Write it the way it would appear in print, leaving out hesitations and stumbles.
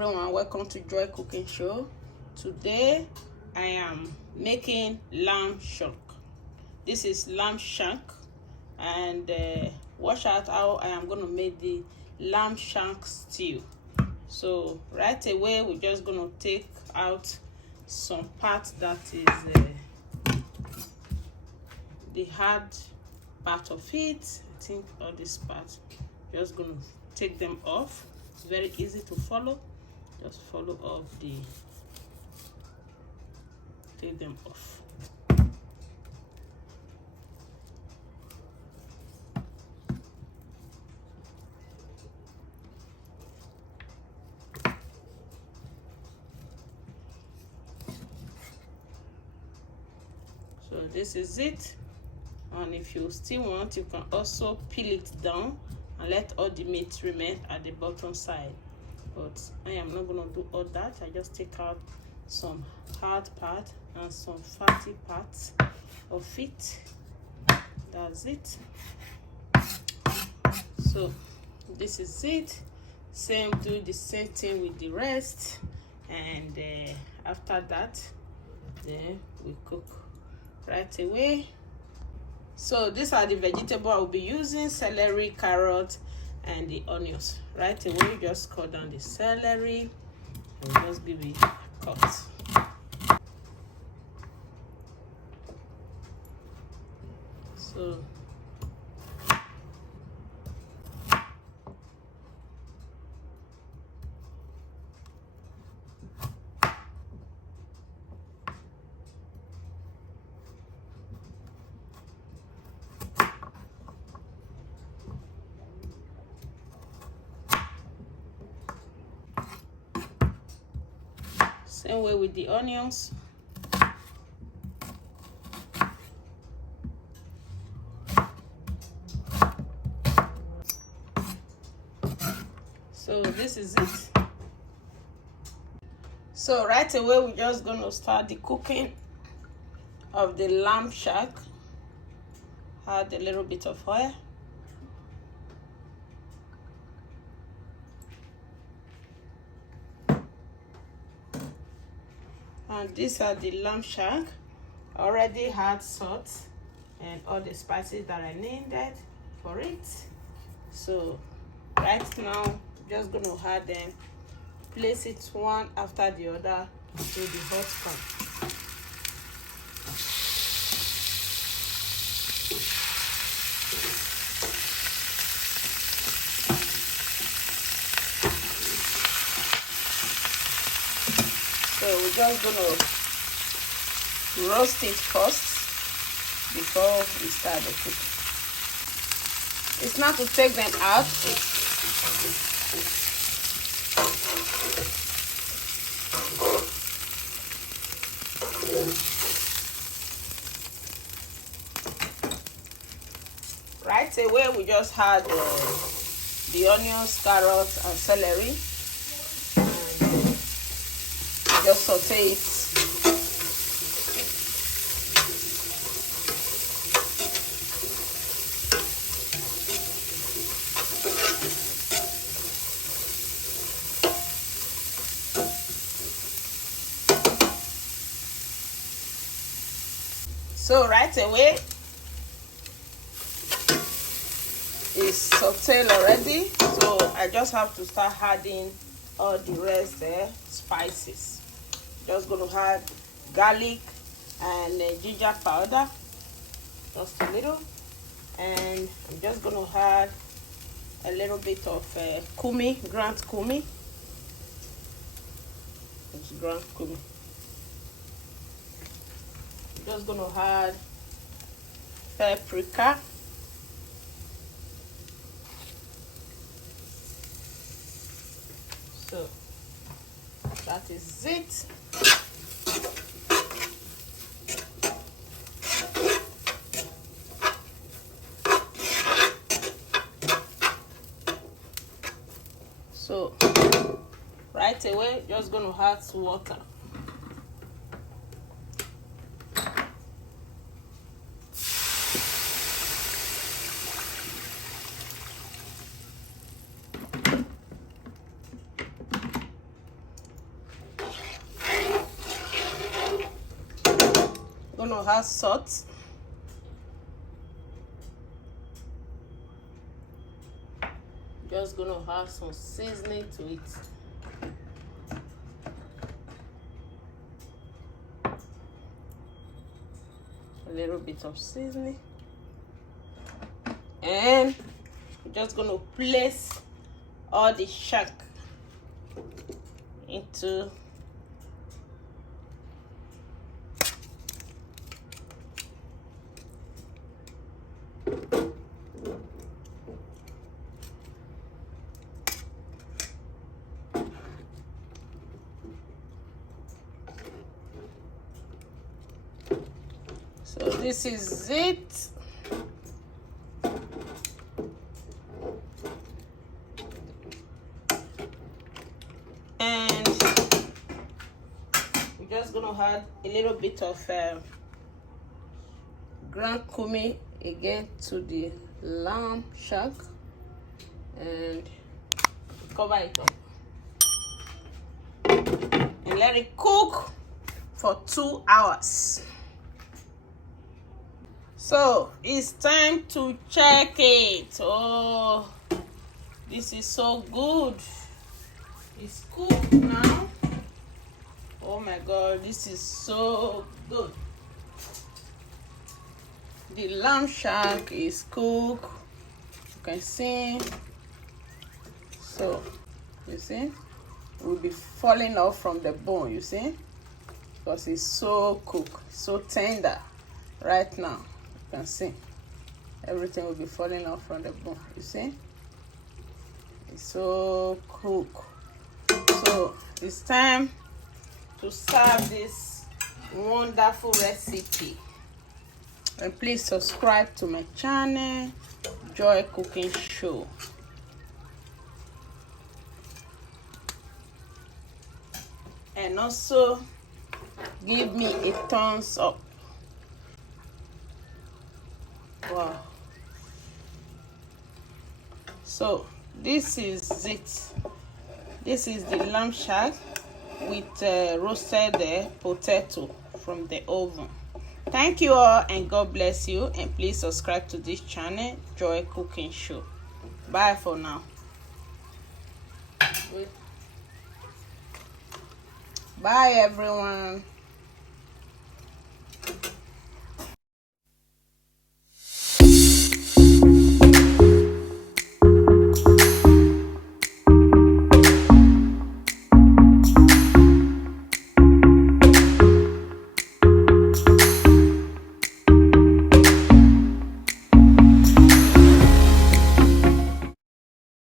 everyone, welcome to Joy Cooking Show. Today I am making lamb shank. This is lamb shank, and watch out how I am going to make the lamb shank stew. So right away we're just going to take out some part that is the hard part of it. I think all this part, just going to take them off. It's very easy to follow. Just follow off take them off. So this is it, and if you still want, you can also peel it down and let all the meat remain at the bottom side, but I am not going to do all that. I just take out some hard part and some fatty parts of it. That's it. So this is it. Do the same thing with the rest, and after that then we cook right away. So these are the vegetables I will be using: celery, carrot, and the onions. Right away, you just cut down the celery and just give it a cut. So same way with the onions. So this is it. So right away we're just going to start the cooking of the lamb shank. Add a little bit of oil. And these are the lamb shank. I already had salt and all the spices that I needed for it. So right now, just going to add them, place it one after the other to the hot pan. So we're just going to roast it first before we start the cooking. It's not to take them out. Right away, we just had the onions, carrots, and celery. And just saute it. So right away, it's sauteed already. So I just have to start adding all the rest spices. Just going to add garlic and ginger powder, just a little, and I'm just going to add a little bit of cumin, ground cumin. It's ground cumin. Just going to add paprika. So that is it. So right away, just going to add some water. gonna add salt. Just gonna add some seasoning to it. A little bit of seasoning. And we're just gonna place all the shank into so this is it. And we're just gonna add a little bit of ground cumin again to the lamb shank and cover it up and let it cook for 2 hours. So it's time to check it. Oh, this is so good. It's cooked now. Oh my god, this is so good. The lamb shank is cooked. You can see. So you see, it will be falling off from the bone, you see, because it's so cooked, so tender. Right now you can see everything will be falling off from the bone, you see. It's so cooked. So it's time to serve this wonderful recipe. And please subscribe to my channel, Joy Cooking Show. And also give me a thumbs up. Wow. So this is it. This is the lamb shank with roasted potato from the oven. Thank you all and God bless you, and please subscribe to this channel, Joy Cooking Show. Bye for now. Bye everyone.